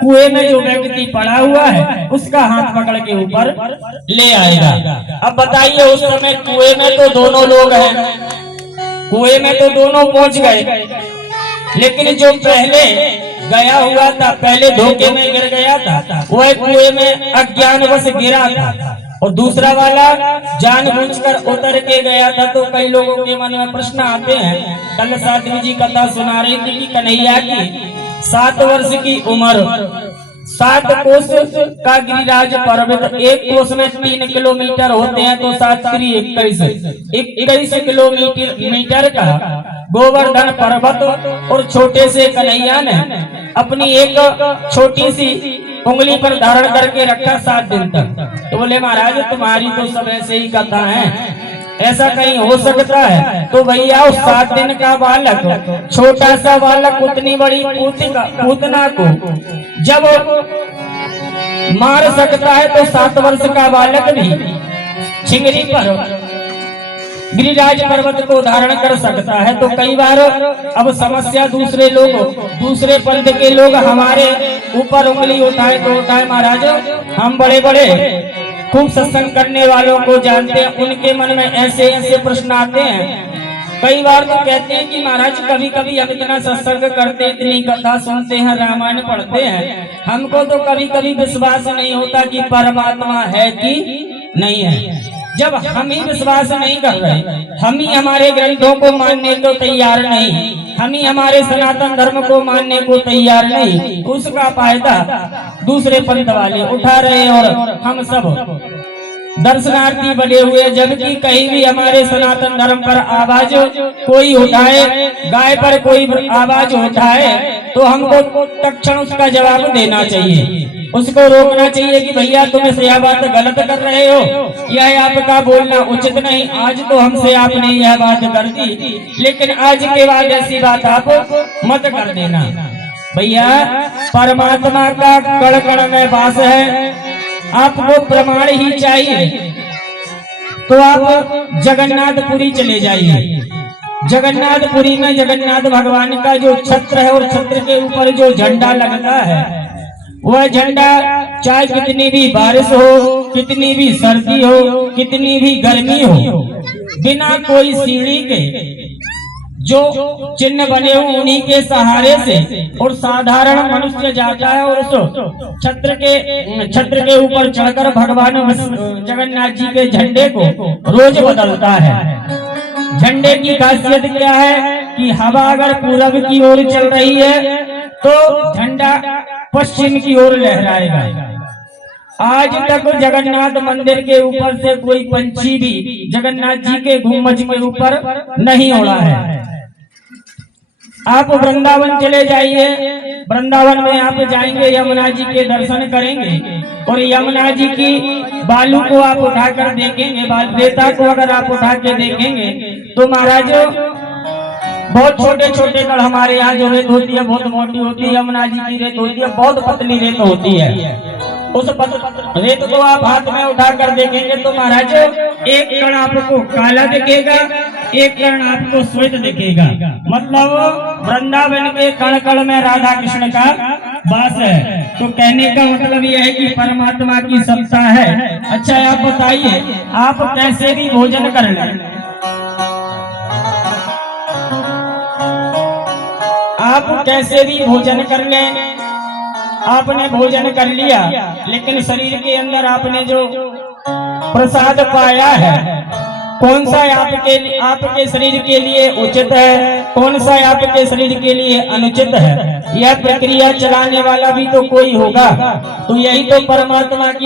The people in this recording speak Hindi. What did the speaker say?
कुएं में जो व्यक्ति पड़ा हुआ है उसका हाथ पकड़ के ऊपर ले आएगा। अब बताइए, उस समय कुएं में तो दोनों लोग हैं, कुएं में तो दोनों पहुंच गए, लेकिन जो पहले गया हुआ था, पहले धोखे में गिर गया था, वह कुएं में अज्ञानवश गिरा था, और दूसरा वाला जानबूझकर उतर के गया था। तो कई लोगों के मन में प्रश्न आते हैं। कल साध्वी जी कथा सुना रही थी कि कन्हैया की 7 वर्ष की उम्र, 7 कोस का गिरिराज पर्वत, एक कोस में 3 किलोमीटर होते हैं, तो 7 3 21 किलोमीटर का गोवर्धन पर्वत, और छोटे से कन्हैया ने अपनी एक छोटी सी उंगली पर धारण करके रखा 7 दिन तक। तो बोले महाराज तुम्हारी तो सब ऐसे ही कथा है, ऐसा कहीं हो सकता है? तो भैया उस 7 दिन का बालक, छोटा सा बालक उतनी बड़ी पूतना को जब मार सकता है, तो 7 वर्ष का बालक भी चिंगरी पर गिरिराज पर्वत को धारण कर सकता है। तो कई बार अब समस्या दूसरे लोग, दूसरे पंथ के लोग हमारे ऊपर उंगली उठाए तो उठाए महाराज, हम बड़े बड़े खूब सत्संग करने वालों को जानते हैं, उनके मन में ऐसे ऐसे प्रश्न आते हैं। कई बार तो कहते हैं कि महाराज कभी कभी हम इतना सत्संग करते, इतनी कथा सुनते हैं, रामायण पढ़ते हैं, हमको तो कभी कभी विश्वास नहीं होता कि परमात्मा है कि नहीं है। जब हम ही विश्वास नहीं कर रहे, हम ही हमारे ग्रंथों को मानने को तैयार नहीं, हम ही हमारे सनातन धर्म को मानने को तैयार नहीं, उसका फायदा दूसरे पंथ वाले उठा रहे हैं और हम सब दर्शनार्थी बने हुए। जबकि कहीं भी हमारे सनातन धर्म पर आवाज कोई उठाए, गाय पर कोई आवाज उठाए, तो हमको तत्क्षण उसका जवाब देना चाहिए, उसको रोकना चाहिए कि भैया तुम यह बात गलत कर रहे हो, यह आपका बोलना उचित नहीं। आज तो हमसे आपने यह बात कर दी, लेकिन आज के बाद ऐसी बात आप मत कर देना। भैया परमात्मा का कण कण में वास है, आपको प्रमाण ही चाहिए तो आप जगन्नाथपुरी चले जाइए। जगन्नाथपुरी में जगन्नाथ भगवान का जो छत्र है, और छत्र के ऊपर जो झंडा लगता है, वह झंडा चाहे कितनी भी बारिश हो, कितनी भी सर्दी हो, कितनी भी गर्मी हो, बिना कोई सीढ़ी के जो चिन्ह बने हो उन्हीं के सहारे से और साधारण मनुष्य जाता है, और उस छत्र के ऊपर चढ़कर भगवान जगन्नाथ जी के झंडे को रोज बदलता है। झंडे की खासियत क्या है कि हवा अगर पूरब की ओर चल रही है तो झंडा पश्चिम की ओर लहराएगा। आज तक जगन्नाथ मंदिर के ऊपर से कोई पंछी भी जगन्नाथ जी के गुम्बज के ऊपर नहीं उड़ा है। आप वृंदावन चले जाइए, वृंदावन में आप जाएंगे, यमुना जी के दर्शन करेंगे, और यमुना जी की बालू को आप उठाकर देखेंगे, रेता को अगर आप उठा के देखेंगे तो महाराज बहुत छोटे छोटे कण, हमारे यहाँ जो रेत होती है बहुत मोटी होती है, यमुना जी की रेत होती है बहुत पतली रेत होती है। उस रेत को आप हाथ में उठा कर देखेंगे तो महाराज एक कण आपको काला दिखेगा, एक कण आपको श्वेत दिखेगा। मतलब वृंदावन के कण कण में राधा कृष्ण का वास है। तो कहने का मतलब यह है कि परमात्मा की सत्ता है। अच्छा आप बताइए, आप कैसे भी भोजन कर लें, आप कैसे भी भोजन कर लें, आपने भोजन कर लिया, लेकिन शरीर के अंदर आपने जो प्रसाद पाया है, कौन सा आपके शरीर के लिए उचित है, कौन सा आपके शरीर के लिए अनुचित है, यह प्रक्रिया चलाने वाला भी तो कोई होगा। तो यही तो परमात्मा की